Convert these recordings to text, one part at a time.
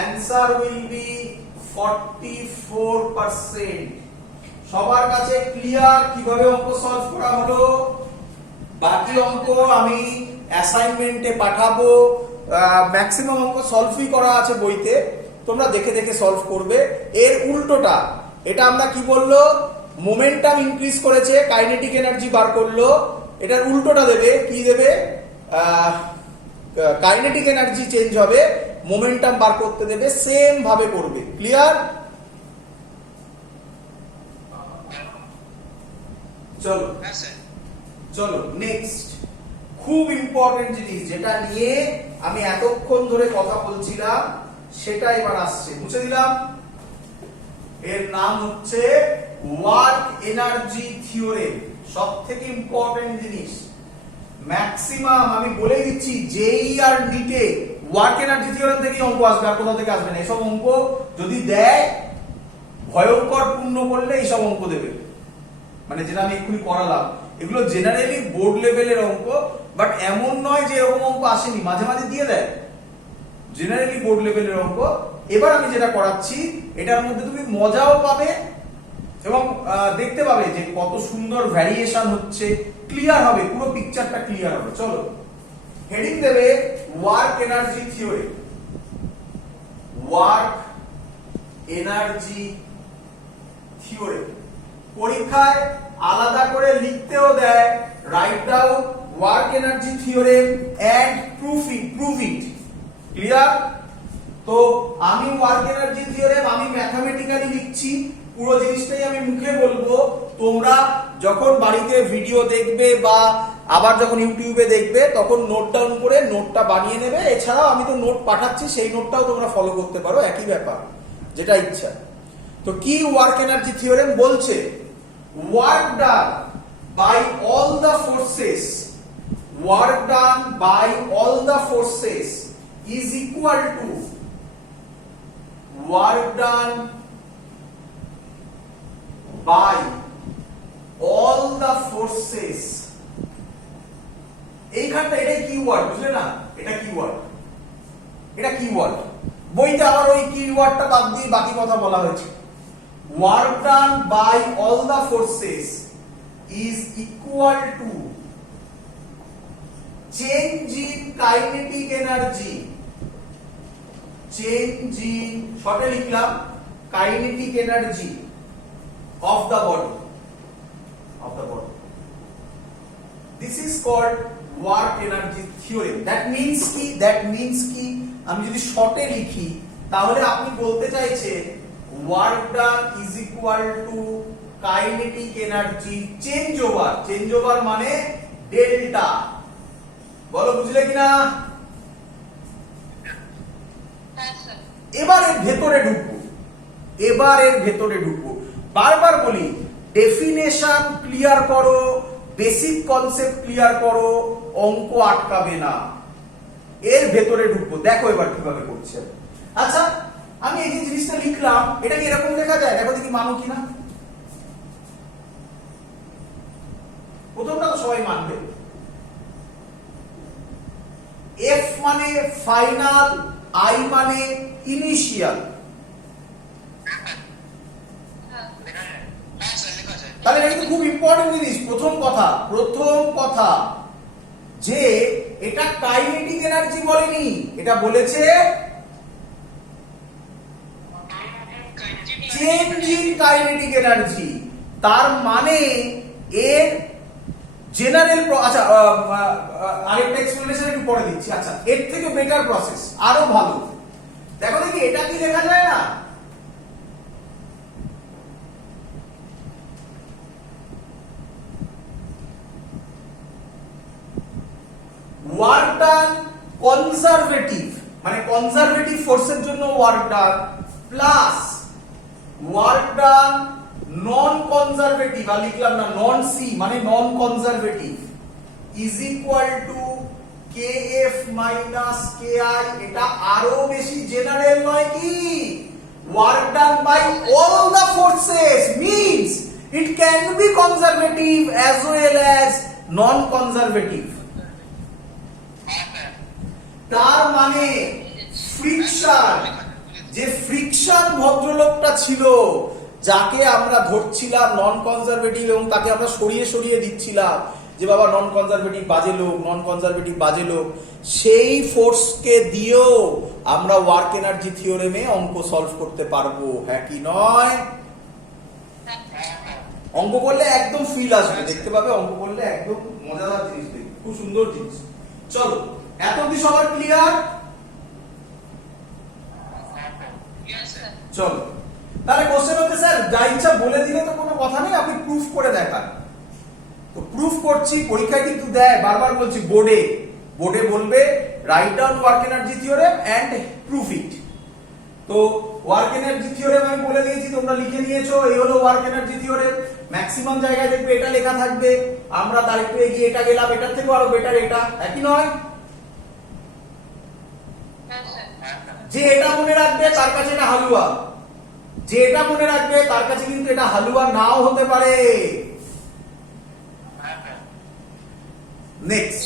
answer will be 44%. সবার কাছে clear কিভাবে অঙ্ক সলভ করা হলো? বাকি অঙ্ক আমি অ্যাসাইনমেন্টে পাঠাবো। ম্যাক্সিমাম অঙ্ক সলভই করা আছে বইতে, তোমরা দেখে দেখে সলভ করবে। এর উল্টোটা, এটা আমরা কি বললো, মোমেন্টাম ইনক্রিজ করেছে, কাইনেটিক এনার্জি বার করলো। এটার উল্টোটা দেবে, কি দেবে? কাইনেটিক এনার্জি চেঞ্জ হবে, মোমেন্টাম বার করতে দেবে, সেম ভাবে করবে। ক্লিয়ার? চলো চলো নেক্সট, খুব ইম্পর্টেন্ট জিনিস যেটা নিয়ে আমি এতক্ষণ ধরে কথা বলছিলাম সেটা এবার আসছে, মুছে দিলাম। এর নাম হচ্ছে ওয়ার্ক এনার্জি থিওরেম। সব থেকে ইম্পর্টেন্ট জিনিস, ম্যাক্সিমাম আমি বলে দিচ্ছি জেই আর নিটে ওয়ার্ক এনার্জি থিওরেম থেকে অঙ্ক আসবে, আর কোথা থেকে আসবে না। এসব অঙ্ক যদি দেয়, ভয়ঙ্কর পূর্ণ করলে এইসব অঙ্ক দেবে, মানে যেটা আমি এক্ষুনি করালাম। এগুলো জেনারেলি বোর্ড লেভেলের অঙ্ক, বাট এমন নয় যে এরকম অঙ্ক আসেনি, মাঝে মাঝে দিয়ে দেয়। জেনারেলি বোর্ড লেভেলের অঙ্ক। এবার আমি যেটা করাচ্ছি, এটার মধ্যে তুমি মজাও পাবে এবং দেখতে পাবে যে কত সুন্দর ভ্যারিয়েশন হচ্ছে, ক্লিয়ার হবে, পুরো পিকচারটা ক্লিয়ার হবে। চলো, হেডিং দেবে work energy theory. Work energy theory পরীক্ষায় আলাদা করে লিখতেও দেয়, write down work energy theorem and prove it. Clear? তো আমি ওয়ার্ক এনার্জি থিওরেম আমি ম্যাথমেটিক্যালি লিখছি, পুরো জিনিসটাই আমি মুখে বলবো। তোমরা যখন বাড়িতে ভিডিও দেখবে বা আবার যখন ইউটিউবে দেখবে, তখন নোট ডাউন করে নোটটা বানিয়ে নেবে। এছাড়াও আমি তো নোট পাঠাচ্ছি, সেই নোটটাও তোমরা ফলো করতে পারো, একই ব্যাপার, যেটা ইচ্ছা। তো কি ওয়ার্ক এনার্জি থিওরেম বলছে? Work done by all the forces, work done by all the forces is equal to work done by all the forces। এইখানটা এটাই কিওয়ার্ড, বুঝলে না? এটা কিওয়ার্ড, এটা কিওয়ার্ড। বইতে আবার ওই কিওয়ার্ডটা বাদ দিয়ে বাকি কথা বলা হয়েছে। Work done by all the forces is equal to change in kinetic energy, change in, শর্টে লিখলাম, kinetic energy of the body, of the body. This is called work energy theorem. That means কি, আমি যদি শর্টে লিখি তাহলে আপনি বলতে চাইছে work done is equal to kinetic energy change over মানে ডেল্টা। বলো বুঝলে কিনা? এবার এর ভেতরে ঢুকবো, বারবার বলি ডেফিনেশন ক্লিয়ার করো, বেসিক কনসেপ্ট ক্লিয়ার করো, অঙ্ক আটকাবে না। এর ভেতরে ঢুকবো, দেখো এবার কিভাবে করছে। আচ্ছা, আমি এই যে জিনিসটা লিখলাম, এটা কি এরকম লেখা যায়? দেখো দেখি মানো কিনা। প্রথমটা তো সবাই মানবে। এফ মানে ফাইনাল, আই মানে ইনিশিয়াল। তাহলে এটা কিন্তু খুব ইম্পর্টেন্ট জিনিস। প্রথম কথা যে এটা কাইনেটিক এনার্জি বলেনি, এটা বলেছে চেঞ্জ ইন কাইনেটিক এনার্জি। তার মানে এর জেনারেল, আচ্ছা আরেকটা এক্সপ্লেনেশন একটু পরে দিচ্ছি। আচ্ছা, এর থেকে বেটার প্রসেস, আরো ভালো। দেখো দেখি এটা কি লেখা যায় না? ওয়ার্ক ডান কনজারভেটিভ, মানে কনজারভেটিভ ফোর্সের জন্য work done, plus work done non conservative, আর লিখলাম না নন সি মানে non conservative, is equal to kf minus ki। এটা আরো বেশি জেনারেল নয় কি? Work done by all the forces means it can be conservative as well as non conservative। তার মানে ফ্রিকশন যে ফ্রিকশন ভদ্রলোকটা ছিল, যাকে আমরা ধরছিলাম নন কনজারভেটিভ এবং তাকে আমরা সরিয়ে সরিয়ে দিচ্ছিলাম যে বাবা নন কনজারভেটিভ বাজে লোক, নন কনজারভেটিভ বাজে লোক, সেই ফোর্সকে দিয়েও আমরা ওয়ার্ক এনার্জি থিওরেমে অঙ্ক সলভ করতে পারবো, হ্যাঁ কি নয়? অঙ্ক করলে একদম ফিল আসবে, দেখতে পাবে অঙ্ক করলে একদম মজাদার জিনিস, দেখবে খুব সুন্দর জিনিস। চলো, এত অব্দি সবার ক্লিয়ার? চলো, তাহলে কোশ্চেন হচ্ছে স্যার যা ইচ্ছা বলে দিলে তো কোনো কথা নেই, আপনি প্রুফ করে দেখান। তো প্রুফ করছি, পরীক্ষায় কিন্তু দেয়, বারবার বলছি, বোর্ডে বলবে write down work energy theorem and proof it. তো ওয়ার্ক এনার্জি থিওরেম আমি বলে দিয়েছি, তোমরা লিখে নিয়েছো, এই হলো ওয়ার্ক এনার্জি থিওরেম। ম্যাক্সিমাম জায়গায় দেখবে এটা লেখা থাকবে, আমরা তার একটু এগিয়ে এটা গেলাম, এটার থেকে আরো বেটার এটা, একই নয়? যে এটা মনে রাখবে তার কাছে এটা হালুয়া, যে এটা মনে রাখবে তার কাছে কিন্তু এটা হালুয়া নাও হতে পারে। নেক্সট,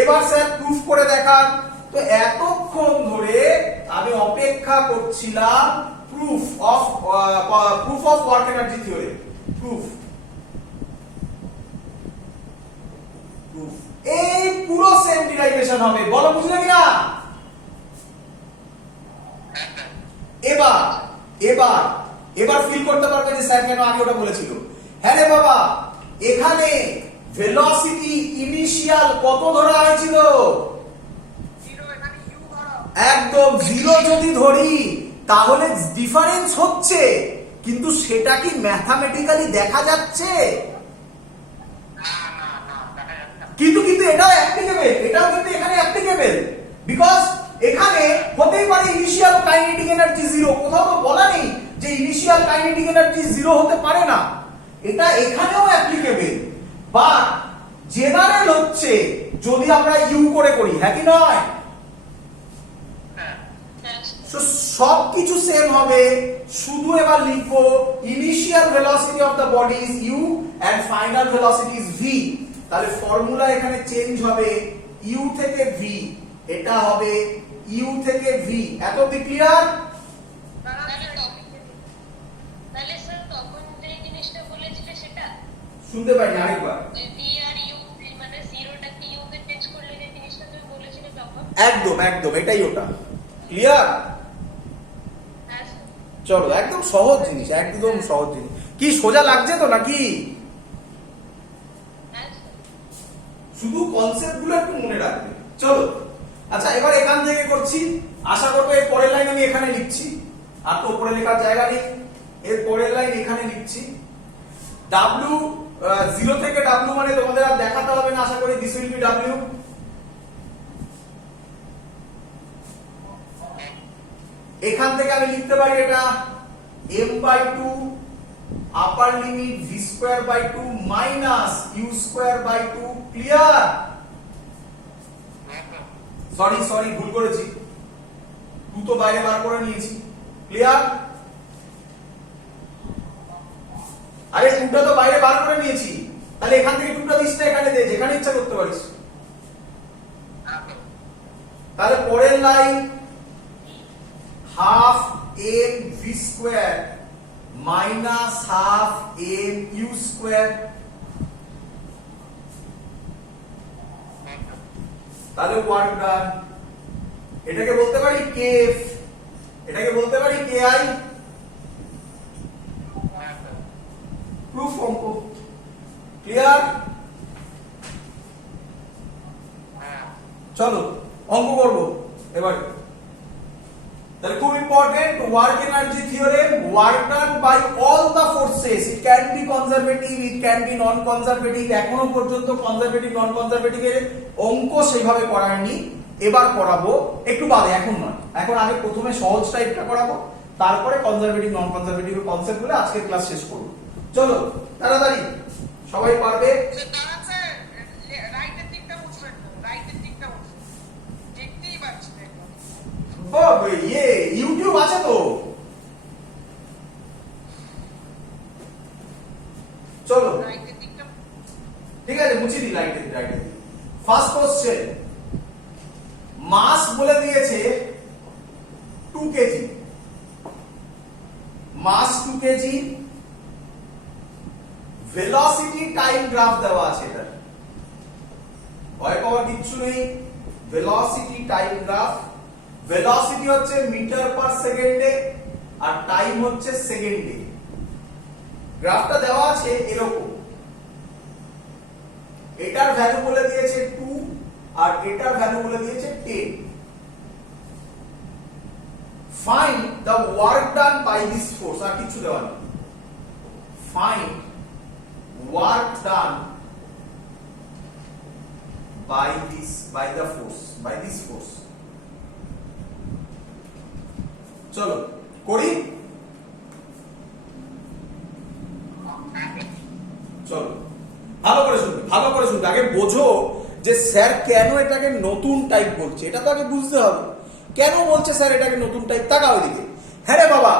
এবার স্যার প্রুফ করে দেখান। তো এতক্ষণ ধরে আমি অপেক্ষা করছিলাম proof of work energy theory. Proof এই পুরো সেম ডিরাইভেশন হবে, বলো বুঝলে কিনা? এবার এবার এবার ফিল করতে পারবে যে স্যার কেন আগে ওটা বলেছিল। হ্যাঁ রে বাবা, এখানে ভেলোসিটি ইনিশিয়াল কত ধরা হয়েছিল? একদম জিরো যদি ধরি তাহলে ডিফারেন্স হচ্ছে, কিন্তু সেটা কি ম্যাথমেটিক্যালি দেখা যাচ্ছে? কিন্তু এটাও অ্যাপ্লিকেবল, এটাও কিন্তু এখানে অ্যাপ্লিকেবল, বিকজ এখানে হতেই পারে ইনিশিয়াল কাইনেটিক এনার্জি জিরো, কোথাও তো বলা নেই যে ইনিশিয়াল কাইনেটিক এনার্জি জিরো হতে পারে না, এটা এখানেও অ্যাপ্লিকেবল। বাট জেনারেল হচ্ছে যদি আমরা ইউ করে করি, হ্যাঁ কি নয়? সবকিছু সেম হবে, শুধু এবার লিখবো initial velocity of the body is u and final velocity is v. তাহলে ফর্মুলা এখানে চেঞ্জ হবে, ইউ থেকে ভি, এটা হবে ইউ থেকে ভি। এত কি ক্লিয়ার? তাহলে স্যার তখন যে জিনিসটা বলেছিলে সেটা শুনতে পাইনি, আরেকবার। ভি আর ইউ মানে জিরোটাকে ইউ তে চেঞ্জ করলে যে জিনিসটা তুমি বলেছিলে তখন, একদম একদম এটাই ওটা। ক্লিয়ার? চলো, একদম সহজ জিনিস, একদম সহজ জিনিস। কি সোজা লাগছে তো নাকি? শুধু কনসেপ্ট গুলো একটু মনে রাখবে। চলো, আচ্ছা এবার এখান থেকে করছি, আশা করবো এর পরের লাইন আমি এখানে লিখছি, আর তো উপরে লেখার জায়গা নেই, এর পরের লাইন এখানে লিখছি। ডাব্লিউ জিরো থেকে ডাব্লিউ মানে তোমাদের আর দেখাতে হবে না আশা করি, দিস উইল বি ডাব্লিউ। এখান থেকে আমি লিখতে পারি এটা m/2 আপার limit v²/2 minus u²/2। Clear? Sorry ভুল করেছি, 2 তো বাইরে বার করে নিয়েছি। ক্লিয়ার? আরে 2টা তো বাইরে বার করে নিয়েছি, তাহলে এখান থেকে 2টা দিস না, এখানে দে, যেখানে ইচ্ছা করতে পারিস। তাহলে পরের line half m v² minus half m u²। তাহলে ওয়ার্ক ডান। এটাকে বলতে পারি kf, এটাকে বলতে পারি ki। প্রুফ অঙ্ক। ক্লিয়ার? চলো অঙ্ক করব এবার। তাহলে খুব important, work energy theorem, work done by all the forces, it can be conservative, it can be non conservative. এখনো পর্যন্ত কনজারভেটিভ নন কনজারভেটিভ এর অঙ্ক সেইভাবে করায়নি, এবার করাবো, একটু বাদে, এখন নয়, এখন আগে প্রথমে সহজ টাইপটা করাবো, তারপরে কনজারভেটিভ নন কনজারভেটিভ এর কনসেপ্ট গুলো আজকের ক্লাস শেষ করব। চলো তাড়াতাড়ি, সবাই পারবে। ইউটিউব আছে তো। চলো ঠিক আছে, মুছিয়ে দিই লাইটে। ফার্স্ট কোশ্চেন, মাস বলে দিয়েছে 2 কেজি, মাস 2 কেজি, ভেলোসিটি টাইম গ্রাফ দেওয়া আছে এটা, ভয় পাওয়ার কিচ্ছু নেই। ভেলোসিটি টাইম গ্রাফ, ভেলোসিটি হচ্ছে মিটার পার সেকেন্ডে আর টাইম হচ্ছে সেকেন্ডে। গ্রাফটা দেওয়া আছে এরকম, এটার ভ্যালু বলে দিয়েছে 2 আর এটার ভ্যালু বলে দিয়েছে 10। Find the work done by this force, আর কিছু দেওয়া নেই। Find work done by this force। চলো করি, চলো ভালো করে শুনবে, আগে বোঝো যে স্যার কেন এটাকে নতুন টাইপ বলছে, এটা তো আগে বুঝতে হবে কেন বলছে স্যার এটাকে নতুন টাইপ। তাকাও এদিকে। হ্যাঁ রে বাবা,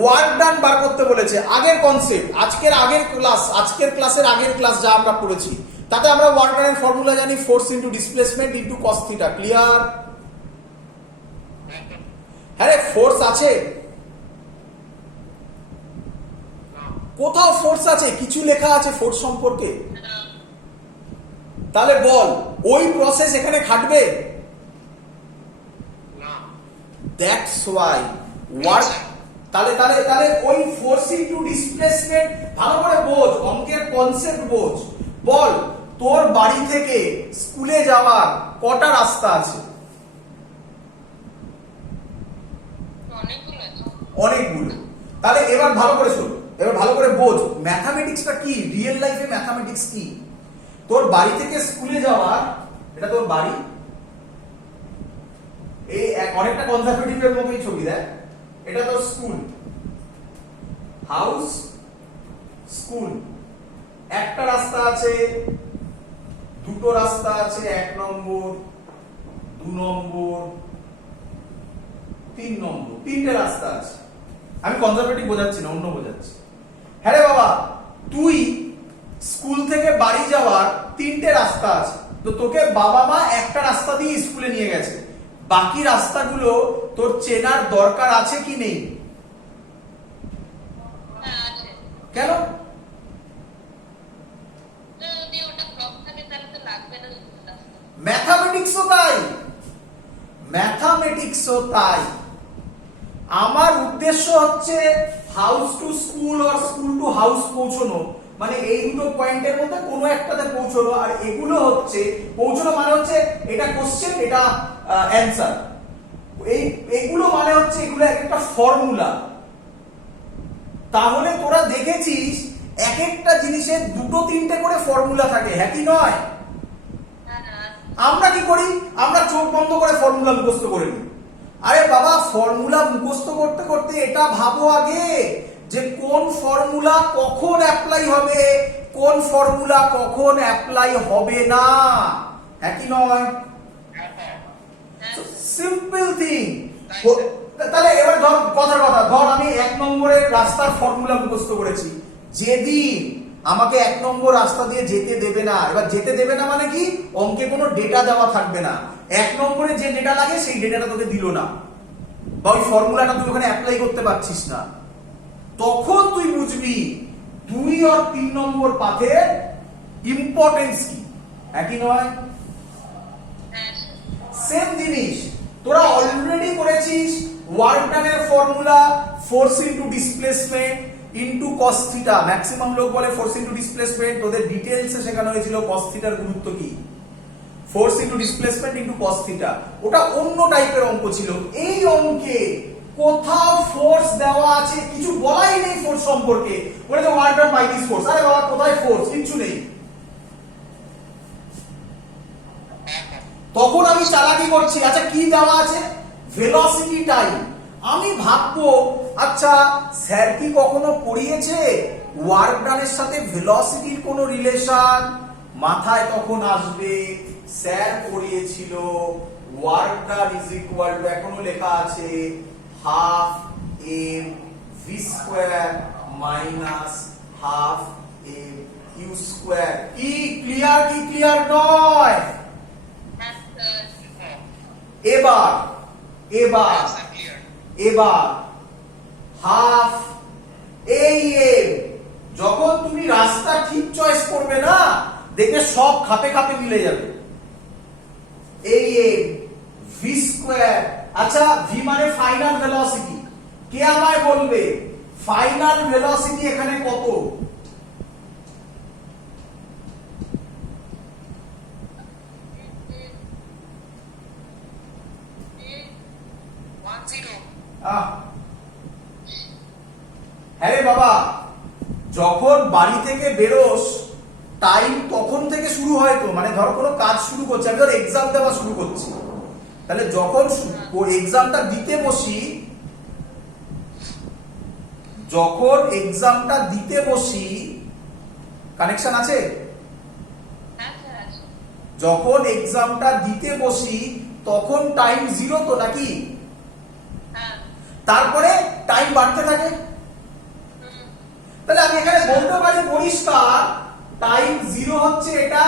ওয়ার্ক ডান বার করতে বলেছে। আগের কনসেপ্ট, আজকের ক্লাসের আগের ক্লাস যা আমরা পড়েছি তাতে আমরা ওয়ার্ক ডানের ফর্মুলা জানি, force into displacement into cos theta. Clear? হ্যাঁ রে, ফোর্স আছে? কোথাও ফোর্স আছে? কিছু লেখা আছে ফোর্স সম্পর্কে? তাহলে বল, ওই প্রসেস এখানে খাটবে? That's why work. তাহলে ওই ফোর্স ইনটু ডিসপ্লেসমেন্ট ভালো করে বোঝ, অঙ্কের কনসেপ্ট বোঝ। বল, তোর বাড়ি থেকে স্কুলে যাওয়ার কটা রাস্তা আছে? অনেকগুলো। তাহলে এবার ভালো করে শোন, এবার ভালো করে বোঝ ম্যাথামেটিক্সটা কি, রিয়েল লাইফে ম্যাথামেটিক্স কি। তোর বাড়ি থেকে স্কুলে যাওয়ার, এটা তোর বাড়ি, এই অনেকটা কনজারভেটিভ এর মতোই ছবি দেখ, এটা তোর স্কুল, হাউস, স্কুল। একটা রাস্তা আছে, দুটো রাস্তা আছে, 1 নম্বর, 2 নম্বর, 3 নম্বর, 3টে রাস্তা আছে। আমি কনজারভেটিভ বোঝাচ্ছি না, অন্য বোঝাচ্ছি। হ্যাঁ রে বাবা, তুই স্কুল থেকে বাড়ি যাওয়ার 3টে রাস্তা আছে, তো তোকে বাবা মা একটা রাস্তা দিয়ে স্কুলে নিয়ে গেছে, বাকি রাস্তাগুলো তোর চেনার দরকার আছে কি নেই? কেন? ম্যাথামেটিক্সও তাই। আমার উদ্দেশ্য হচ্ছে হাউস টু স্কুল আর স্কুল টু হাউস পৌঁছানো, মানে এই দুটো পয়েন্টের মধ্যে কোনো একটাতে পৌঁছানো। আর এগুলো হচ্ছে পৌঁছানো মানে হচ্ছে এটা কোশ্চেন, এটা অ্যান্সার। এইগুলো মানে হচ্ছে এগুলো একটা ফর্মুলা। তাহলে তোরা দেখেছিস এক একটা জিনিসের 2-3টে করে ফর্মুলা থাকে, হ্যাঁ কি নয়? আমরা কি করি? আমরা চোখ বন্ধ করে ফর্মুলা মুখস্থ করে নিই। আরে বাবা, ফর্মুলা মুখস্থ করতে করতে এটা ভাবো আগে যে কোন ফর্মুলা কখন অ্যাপ্লাই হবে, কোন ফর্মুলা কখন অ্যাপ্লাই হবে না, হ্যাঁ কি নয়? Simple thing. তাহলে এবার ধর কথার কথা, ধর আমি 1 নম্বরের রাস্তার ফর্মুলা মুখস্থ করেছি। যেদিন আমাকে 1 নম্বর রাস্তা দিয়ে যেতে দেবে না, এবার যেতে দেবে না মানে কি, অঙ্কে কোনো ডেটা দেওয়া থাকবে না, 1 নম্বরে যে ডেটা লাগে সেই ডেটাটা তোকে দিল না, বা ওই ফর্মুলাটা তুই ওখানে অ্যাপ্লাই করতে পারছিস না, তখন তুই বুঝবি 2 আর 3 নম্বর পাথের ইম্পর্টেন্স কি, একই নয়? সেম জিনিস তোরা অলরেডি করেছিস। ওয়ার্ক ডানের formula force into displacement into cos theta. Maximum লোক বলে ফোর্স ইনটু ডিসপ্লেসমেন্ট, তোদের ডিটেইলসে শেখানো হয়েছিল কস থিটার গুরুত্ব কি। Force into displacement into cos theta, ওটা অন্য টাইপের অঙ্ক ছিল। এই অঙ্কে কোথাও ফোর্স দেওয়া আছে, কিছু বলাই নেই ফোর্স সম্পর্কে, বলেছে work done by this force. আরে বাবা, কোথায় ফোর্স? কিচ্ছু নেই। তখন আমি চালাকি করছি, আচ্ছা কি দেওয়া আছে? Velocity time. আমি ভাববো আচ্ছা স্যার কি কখনো পড়িয়েছে ওয়ার্ক ডানের সাথে ভেলোসিটির কোনো রিলেশন? মাথায় তখন আসবে স্যার পড়িয়েছিল work done is equal to, এখনো লেখা আছে, half M V square minus half M U square. কি ক্লিয়ার কি ক্লিয়ার নয়? এবার হাফ এই এম যখন তুমি রাস্তা ঠিক চয়েস করবে না দেখে সব খাপে খাপে মিলে যাবে। এই এম ভি স্কয়ার। আচ্ছা ভি মানে ফাইনাল ভেলোসিটি, কে আমায় বলবে ফাইনাল ভেলোসিটি এখানে কত? হ্যাঁ রে বাবা, যখন বাড়ি থেকে বেরোস টাইম তখন থেকে শুরু হয় তো, মানে ধরো কোনো কাজ শুরু করছে, আমি ধর এক্সাম দেওয়া শুরু করছি, তাহলে যখন এক্সামটা দিতে বসি, যখন এক্সামটা দিতে বসি, কানেকশন আছে? যখন এক্সামটা দিতে বসি তখন টাইম 0 তো নাকি? তারপরে টাইম বাড়তে থাকে। তাহলে আমি এখানে বলতে পারি পরিষ্কার টাইম 0 হচ্ছে এটা।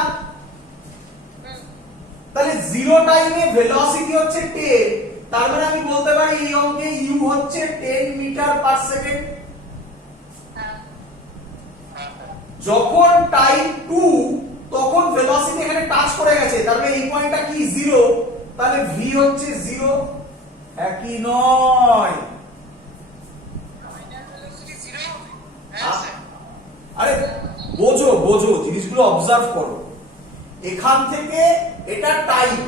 তাহলে 0 টাইমে ভেলোসিটি হচ্ছে 10, তার মানে আমি বলতে পারি এই অঙ্কে u হচ্ছে 10 মিটার পার সেকেন্ড। যখন টাইম 2 তখন ভেলোসিটি এখানে টাচ করে গেছে, তার মানে এই পয়েন্টটা কি 0, তাহলে v হচ্ছে 0। একই নয়? আরে বোঝো বোঝো, জিনিসগুলো অবজার্ভ করো। এখান থেকে এটা টাইম,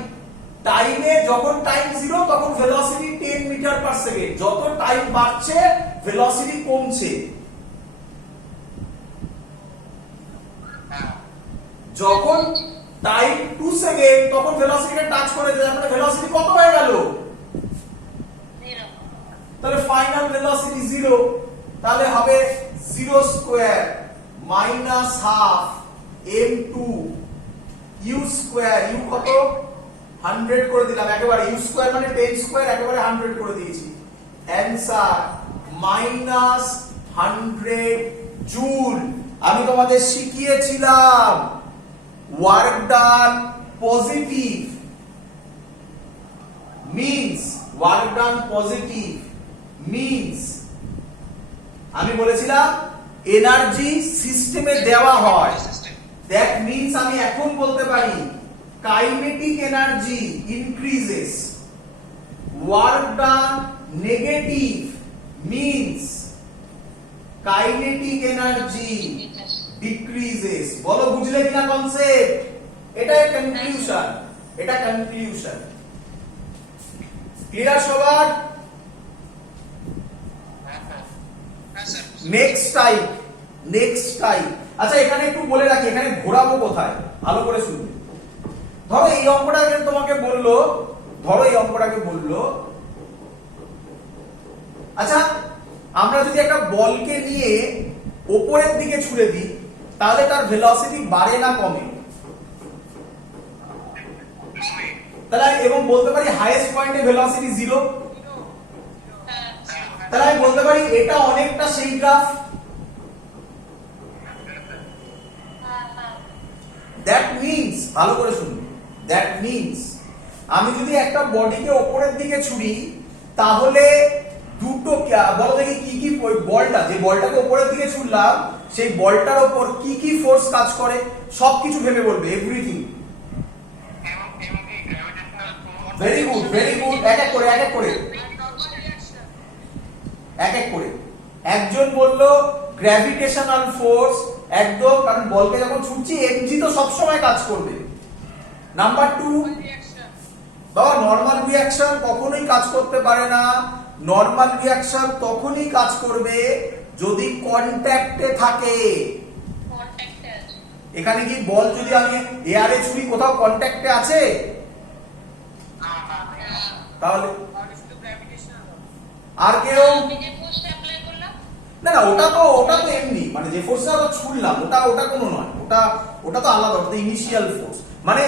টাইমে যখন টাইম 0 তখন ভেলোসিটি 10 মিটার পার সেকেন্ড, যত টাইম বাড়ছে ভেলোসিটি কমছে। যখন টাইম 2 সেকেন্ড তখন ভেলোসিটিটা টাচ করে যায়, মানে ভেলোসিটি কত হয়ে গেল? 0। তাহলে ফাইনাল ভেলোসিটি 0, তাহলে হবে 0 square minus half m2 u square. u কত? 100 করে দিলাম একেবারে, u স্কয়ার মানে 10 স্কয়ার, একেবারে 100 করে দিয়েছি। Answer minus 100 joule. আমি তোমাদের শিখিয়েছিলাম work done positive means, work done positive means, আমি বলেছিলাম এনার্জি সিস্টেমে দেওয়া হয়, দ্যাট মিন্স আমি এখন বলতে পারি kinetic energy increases, work done negative means kinetic energy decreases. বলো বুঝলে কিনা কনসেপ্ট? এটা কনক্লুশন, এটা কনক্লুশন। ক্লিয়ার সবার? Next time, next time. আচ্ছা এখানে একটু বলে রাখি, এখানে ঘোরাবো কোথায় ভালো করে শুনবে। ধরো এই অঙ্কটাকে তোমাকে বললো, ধরো এই অঙ্কটাকে বললো, আচ্ছা আমরা যদি একটা বলকে নিয়ে উপরের দিকে ছুড়ে দিই তাহলে তার ভেলোসিটি বাড়ে না কমে? তাহলে এবং বলতে পারি হাইয়েস্ট পয়েন্টে ভেলোসিটি 0, তাহলে আমি বলতে পারি এটা অনেকটা সেই গ্রাফ। দ্যাট মিন্স, ভালো করে শুনুন, দ্যাট মিন্স আমি যদি একটা বডিকে উপরের দিকে ছুড়ি তাহলে দুটো, বলো দেখি কি কি, বলটা, যে বলটাকে উপরের দিকে ছুড়লাম সেই বলটার উপর কি কি ফোর্স কাজ করে সবকিছু ভেবে বলবে, everything. Very good, very good. এক এক করে, এক এক করে, এক এক করে। একজন বলল গ্র্যাভিটেশনাল ফোর্স, একদম, কারণ বলকে যখন ছুটছি এমজি তো সব সময় কাজ করবে। নাম্বার 2, বাবা নরমাল রিঅ্যাকশন কখনোই কাজ করতে পারে না। নরমাল রিঅ্যাকশন তখনই কাজ করবে যদি কন্ট্যাক্টে থাকে। এখানে কি বল যদি আমি এয়ারে ছুরি কোথাও কন্ট্যাক্টে আছে? তাহলে আর কেউ? না না, ওটা তো এমনি, মানে যে ফোর্সটা ছুড়লাম ওটা কোনো নয়, ওটা তো আলাদা, ওটা ইনিশিয়াল ফোর্স। মানে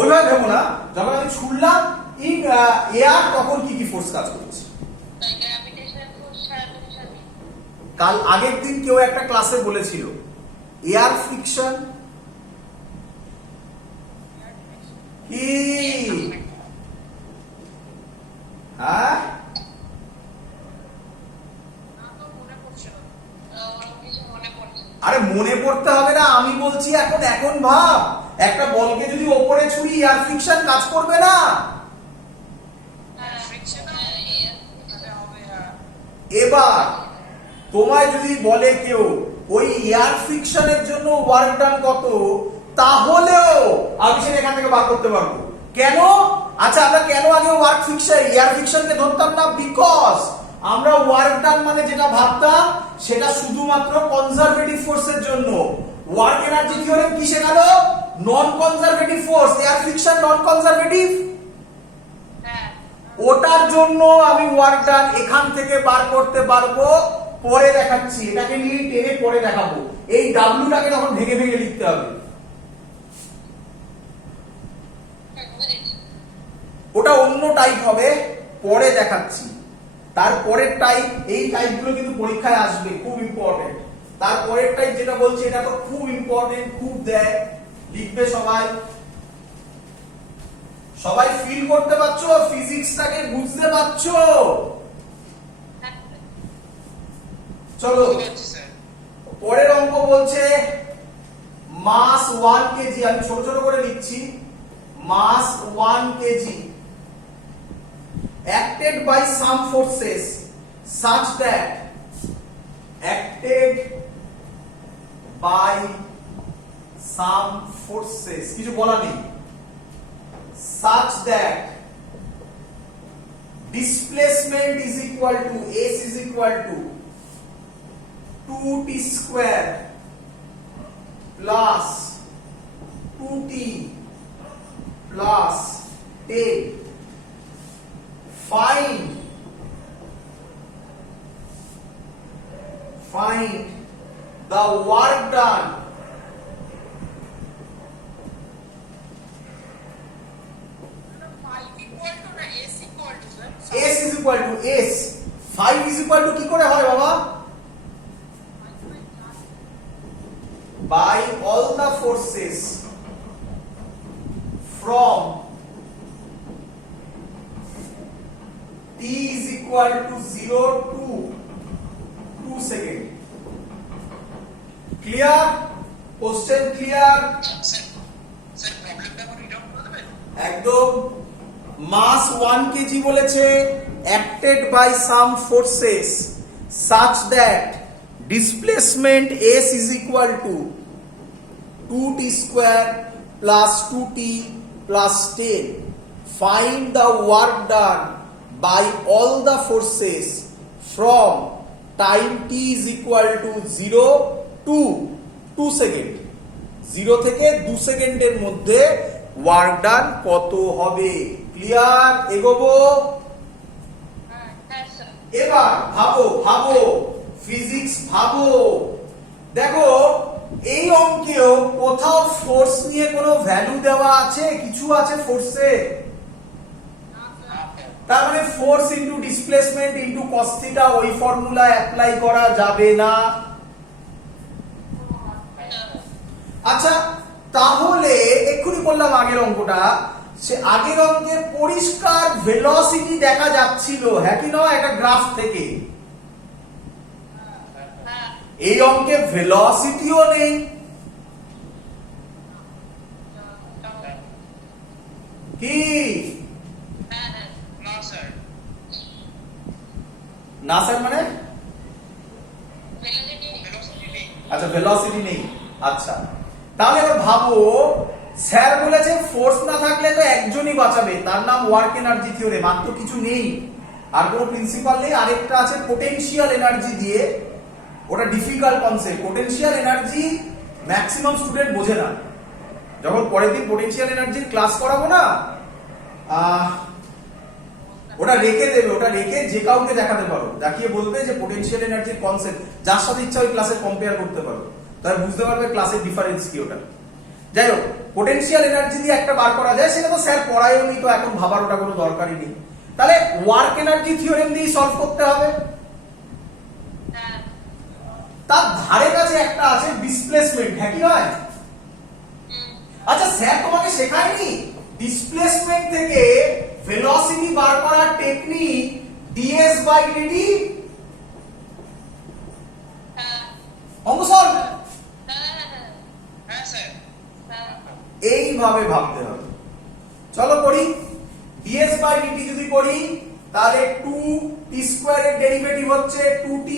ওইভাবে ভেবো না, যখন আমি ছুড়লাম ইন এয়ার তখন কি কি ফোর্স কাজ করছে। কাল আগের দিন কেউ একটা ক্লাসে বলেছিল এয়ার ফ্রিকশন কি? হ্যাঁ আরে মনে পড়তে হবে না, আমি বলছি এখন এখন ভাব, একটা বলকে যদি ওপরে ছুড়ি এয়ার ফ্রিকশন কাজ করবে না? এবার তোমায় যদি বলে কেউ ওই এয়ার ফ্রিকশনের জন্য ওয়ার্ক ডান কত, তাহলেও আমি সেটা এখান থেকে বার করতে পারবো। কেন? আচ্ছা আমরা কেন আগে ওয়ার্ক ফ্রিকশন এয়ার ফ্রিকশনকে ধরতাম না? বিকজ আমরা ওয়ার্ক ডান মানে যেটা ভাবতাম সেটা শুধুমাত্র কনজারভেটিভ ফোর্সের জন্য। ওয়ার্ক এনার্জি থিওরেম কি শেখালো? নন কনজারভেটিভ ফোর্স, এয়ার ফ্রিকশন নন কনজারভেটিভ, ওটার জন্য আমি ওয়ার্ক ডান এখান থেকে বার করতে পারবো। পরে দেখাচ্ছি, এটাকে নিয়ে টেনে পরে দেখাবো। এই ডাব্লিউটাকে তখন ভেঙে ভেঙে লিখতে হবে, ওটা অন্য টাইপ হবে, পরে দেখাচ্ছি। তারপরের টাইপ, এই টাইপগুলো কিন্তু পরীক্ষায় আসবে, খুব ইম্পর্টেন্ট। তারপরের টাইপ যেটা বলছি এটা তো খুব ইম্পর্টেন্ট, খুব দেয়, লিখবে সবাই। সবাই ফিল করতে পারছো? ফিজিক্সটাকে বুঝতে পারছো? চলো পরের অঙ্ক বলছে মাস 1 কেজি, আমি ছোট ছোট করে লিখছি। মাস 1 KG acted by some forces such that acted by some forces কিছু বলা নেই, such that displacement is equal to s is equal to 2t square plus 2t plus 10. Find the work done S is equal to S, 5 is equal to কি করে হয় বাবা? By all the forces from t is equal to 0 to 2 second. Clear? Question clear? একদম। মাস 1 KG বলেছে, acted by some forces such that displacement s is equal to 2t square plus 2t plus 10. Find the work done by all the forces from time t is equal to 0 to 2 second. 0 থেকে 2 সেকেন্ডের মধ্যে work done কত হবে? Clear? এগোবো? এবার ভাবো ভাবো, physics ভাবো। দেখো এই অঙ্কেও কোথাও ফোর্স নিয়ে কোনো ভ্যালু দেওয়া আছে? কিছু আছে ফোর্সে? তার মানে force into displacement into cos theta ওই ফর্মুলা অ্যাপ্লাই করা যাবে না। আচ্ছা তাহলে এক্ষুনি বললাম আগের অঙ্কটা, সে আগের অঙ্কে পরিষ্কার ভেলোসিটি দেখা যাচ্ছিল, হ্যাঁ কি নয়, একটা গ্রাফ থেকে। এই অঙ্কে ভেলোসিটিও নেই। কি না স্যার? মানে আচ্ছা ভেলোসিটি নেই। আচ্ছা তাহলে এবার ভাবো, স্যার বলেছে ফোর্স না থাকলে তো একজনই বাঁচাবে, তার নাম ওয়ার্ক এনার্জি থিওরেম। আর তো কিছু নেই, আর কোনো প্রিন্সিপাল নেই। আরেকটা আছে পোটেনশিয়াল এনার্জি দিয়ে, ওটা difficult concept. Potential energy maximum student বোঝে না। যখন পরের দিন পোটেনশিয়াল এনার্জির ক্লাস করাবো না, ওটা রেখে দেবে, ওটা রেখে যে কাউকে দেখাতে পারো, দেখিয়ে বলবে যে পোটেনশিয়াল এনার্জির কনসেপ্ট, যার সাথে ইচ্ছা ওই ক্লাসে কম্পেয়ার করতে পারো, তাহলে বুঝতে পারবে ক্লাসের ডিফারেন্স কি। ওটা যাই হোক, পোটেনশিয়াল এনার্জি দিয়ে একটা বার করা যায়, সেটা তো স্যার পড়ায়ও নি, তো এখন ভাবার ওটা কোনো দরকারই নেই। তাহলে ওয়ার্ক এনার্জি থিওরেম দিয়ে সলভ করতে হবে। তার ধারে কাছে একটা আছে ডিসপ্লেসমেন্ট, হ্যাঁ কি নয়? আচ্ছা স্যার তোমাকে শেখায়নি ডিসপ্লেসমেন্ট থেকে ভেলোসিটি বার করার টেকনিক ds বাই dt? অঙ্ক সলভ। এইভাবে ভাবতে হবে। চলো করি। ds বাই dt যদি করি তাহলে 2t স্কয়ারের ডেরিভেটিভ হচ্ছে 2t,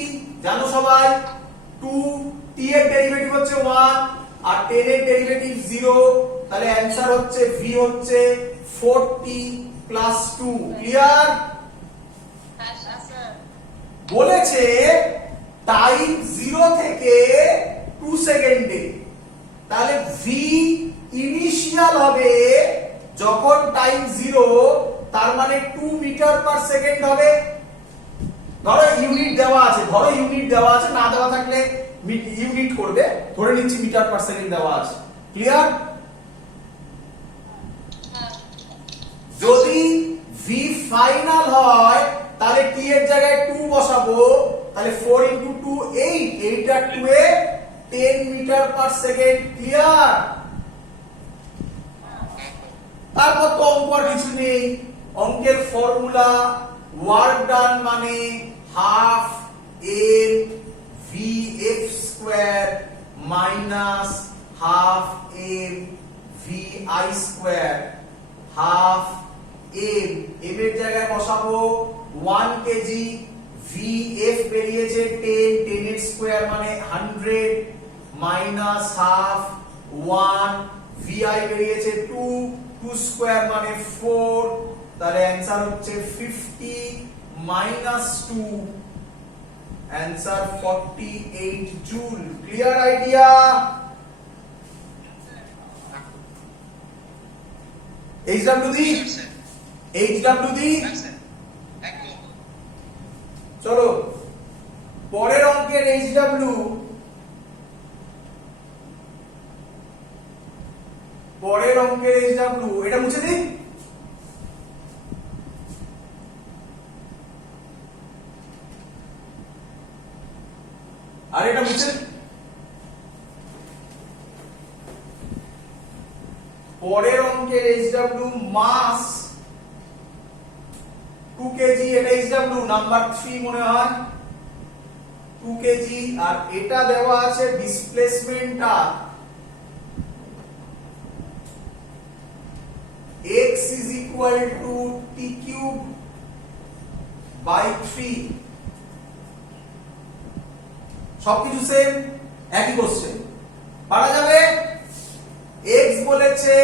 জানো সবাই 2t এর ডেরিভেটিভ হচ্ছে 1 আর 10 এর ডেরিভেটিভ 0, তাহলে অ্যানসার হচ্ছে v হচ্ছে 4t প্লাস 2। ক্লিয়ার? হ্যাঁ স্যার। বলেছে টাইম 0 থেকে 2 সেকেন্ডে, তাহলে v ইনিশিয়াল হবে যখন টাইম 0, তার মানে 2 মিটার পার সেকেন্ড হবে। ধরো ইউনিট দেওয়া আছে, না দেওয়া থাকলে ইউনিট করবে, ধরে নিচ্ছি মিটার পার সেকেন্ড দেওয়া আছে। ক্লিয়ার? যদি v ফাইনাল হয় তাহলে t এর জায়গায় 2 বসাবো, তাহলে 4 into 2 8, 8 আর 2 এ 10 মিটার পার সেকেন্ড। ক্লিয়ার? তারপর তো অঙ্ক আর কিছু নেই, অঙ্কের ফর্মুলা ওয়ার্ক ডান মানে half m vf square minus half m vi square, half m এর জায়গায় বসাবো 1 কেজি, vf বেরিয়েছে 10, 10 এর স্কয়ার মানে 100 মাইনাস হাফ 1, vi বেরিয়েছে 2, 2 স্কয়ার মানে 4, তাহলে অ্যানসার হচ্ছে 50 minus 2, answer 48 joule. Clear idea? HWD চলো পরের অঙ্কের HW, এটা মুছে দিন। আর এটা মুছে পরের অঙ্কের HW মাস 2 কেজি, এটা HW নাম্বার 3 মনে হয় 2 কেজি, আর এটা দেওয়া আছে ডিসপ্লেসমেন্টটা x is equal to t cube by 3, সবকিছু সেম, একই কোশ্চেন। পারা যাবে? x বলেছে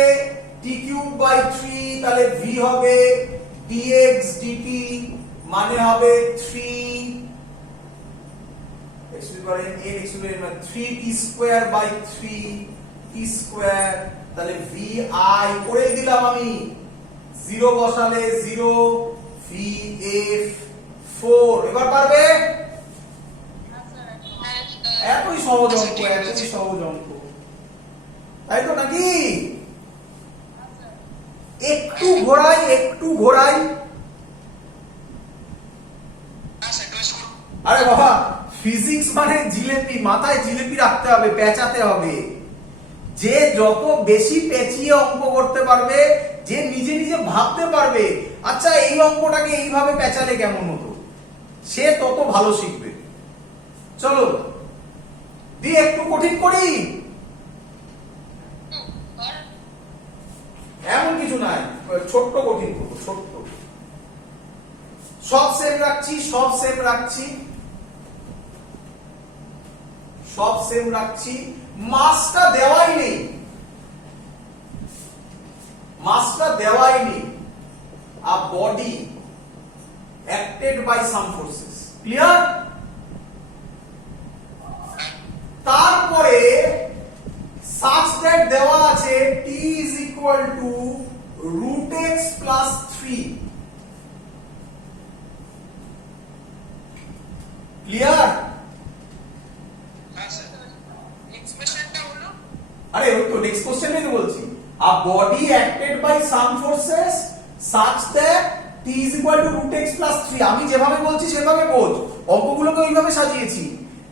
t cube by 3, তাহলে v হবে dx dt মানে হবে 3 x করেন n x করেন 3t square by 3 t square, তাহলে vi করে দিলাম আমি, 0 বসালে 0, vf 4। এবার পারবে? এতই সহজ অঙ্ক, তাই তো নাকি? একটু ঘোরাই। আরে বাবা, ফিজিক্স মানে জিলেপি, মাথায় জিলেপি রাখতে হবে, পেঁচাতে হবে। যে যত বেশি পেঁচিয়ে অঙ্ক করতে পারবে, যে নিজে নিজে ভাবতে পারবে আচ্ছা এই অঙ্কটাকে এইভাবে পেঁচালে কেমন হতো, সে তত ভালো শিখবে। চলো দিয়ে একটু কঠিন করি, এমন কিছু নাই, ছোট্ট কঠিন করবো, ছোট্ট। সব সেম রাখছি, মাসটা দেওয়াই নেই, a body acted by some forces। Clear? তারপরে such that দেওয়া আছে t is equal to root x plus 3। Clear? আরে ওই তো নেক্সট কোশ্চেনে তো বলছি, a body acted by some forces such that t is equal to root x plus 3। আমি যেভাবে বলছি সেভাবে বোঝ, অঙ্কগুলোকে ওইভাবে সাজিয়েছি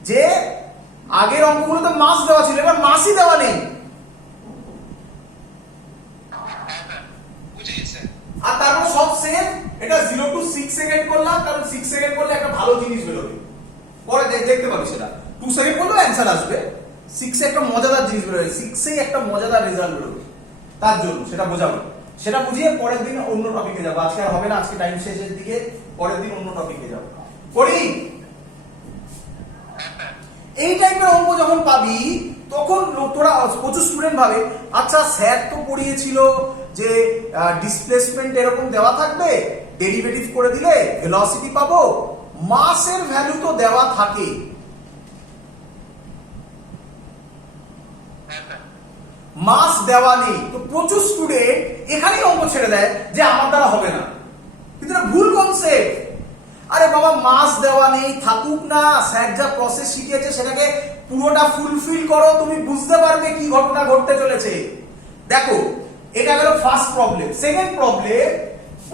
যে আগের অঙ্কগুলোতে মাস দেওয়া ছিল, এবার মাসই দেওয়া নেই। আর তারপর সব সেম, এটা 0 to 6 সেকেন্ড করলাম, কারণ 6 সেকেন্ড করলে একটা ভালো জিনিস বেরোবে, পরে দেখতে পাবি সেটা। 2 সেকেন্ড করলেও অ্যান্সার আসবে, 6 এ একটা মজাদার জিনিস বেরোবে, 6 এ একটা মজাদার রেজাল্ট বেরোবে। তার জন্য সেটা বোঝাবো, সেটা বুঝিয়ে পরের দিন অন্য টপিকে যাবো। আজকে আর হবে না, আজকে টাইম শেষের দিকে, পরের দিন অন্য টপিকে যাবো। করি এই টাইপের অঙ্ক যখন পাবি তখন তোরা প্রচুর স্টুডেন্ট ভাবে আচ্ছা স্যার তো পড়িয়েছিল যে ডিসপ্লেসমেন্ট এরকম দেওয়া থাকবে, ডেরিভেটিভ করে দিলে ভেলোসিটি পাবো, মাসের ভ্যালু তো দেওয়া থাকে। মাস দেওয়া নেই, তো প্রচুর স্টুডেন্ট এখানেই অঙ্ক ছেড়ে দেয় যে আমার দ্বারা হবে না, কিন্তু এটা ভুল কনসেপ্ট। আরে বাবা মাস দেওয়া নেই, থাকুক না, স্যার যা প্রসেস শিখিয়েছে সেটাকে পুরোটা ফুলফিল করো, তুমি বুঝতে পারবে কি ঘটনা ঘটতে চলেছে। দেখো এটা গেল ফার্স্ট প্রবলেম। সেকেন্ড প্রবলেম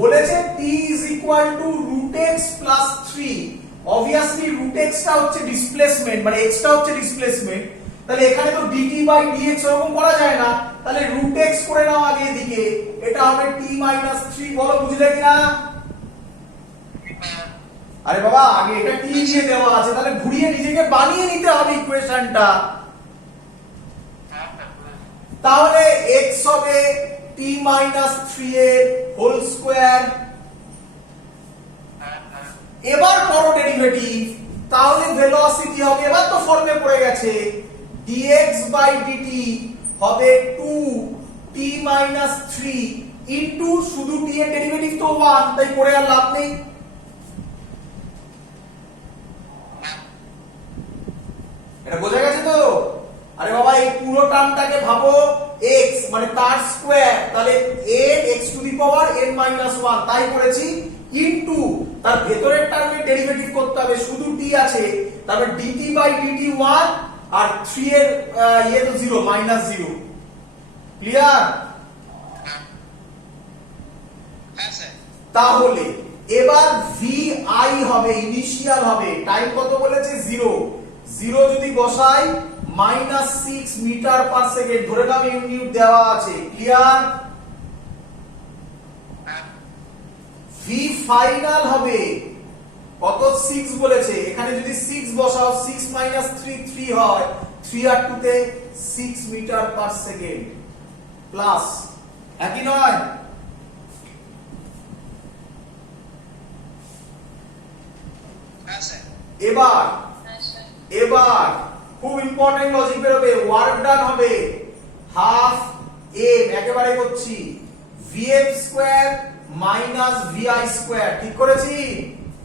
বলেছে t is equal to root x plus 3, obviously root x টা হচ্ছে ডিসপ্লেসমেন্ট, মানে x টা হচ্ছে ডিসপ্লেসমেন্ট, তাহলে এখানে তো dt by dx এরকম করা যায় না, তাহলে root x করে নাও আগে এদিকে, এটা হবে t minus 3। বলো বুঝলে কিনা? আরে বাবা আগে এটা t দিয়ে দেওয়া আছে, তাহলে ঘুরিয়ে নিজেকে বানিয়ে নিতে হবে ইকুয়েশনটা। তাহলে x হবে t minus 3 এর হোল স্কয়ার। এবার করো ডেরিভেটিভ, তাহলে ভেলোসিটি হবে, এবার তো ফর্মে পড়ে গেছে, dx by dt হবে 2t minus 3 ইনটু শুধু t এর ডেরিভেটিভ তো 1, তাই করে আর লাভ নেই। এটা বোঝা গেছে তো? আরে বাবা এই পুরো টার্মটাকে ভাবো x মানে তার স্কয়ার, তাহলে a x to the power n minus 1, তাই করেছি, ইনটু তার ভেতরের টার্মের ডেরিভেটিভ করতে হবে, শুধু t আছে, তারপর dt by dt 1 আর 3 এর ইয়ে তো 0 মাইনাস 0। ক্লিয়ার? হ্যাঁ স্যার। তাহলে এবার vi হবে, ইনিশিয়াল হবে, টাইম কত বলেছে 0, 0 যদি বসাই -6 মিটার পার সেকেন্ড, ধরে নাও ইউনিট দেওয়া আছে। ক্লিয়ার? ভি ফাইনাল হবে কত? 6 বলেছে, এখানে যদি 6 বসাও 6 3 3 হয়, 3 আর 2 তে 6 মিটার পার সেকেন্ড প্লাস, একই নয়? হ্যাঁ স্যার। এবার হ্যাঁ স্যার। এবার খুব ইম্পর্টেন্ট লজিক বেরোবে, ওয়ার্ক ডান হবে হাফ এম, একেবারে করছি, vf square minus vi square, ঠিক করেছি?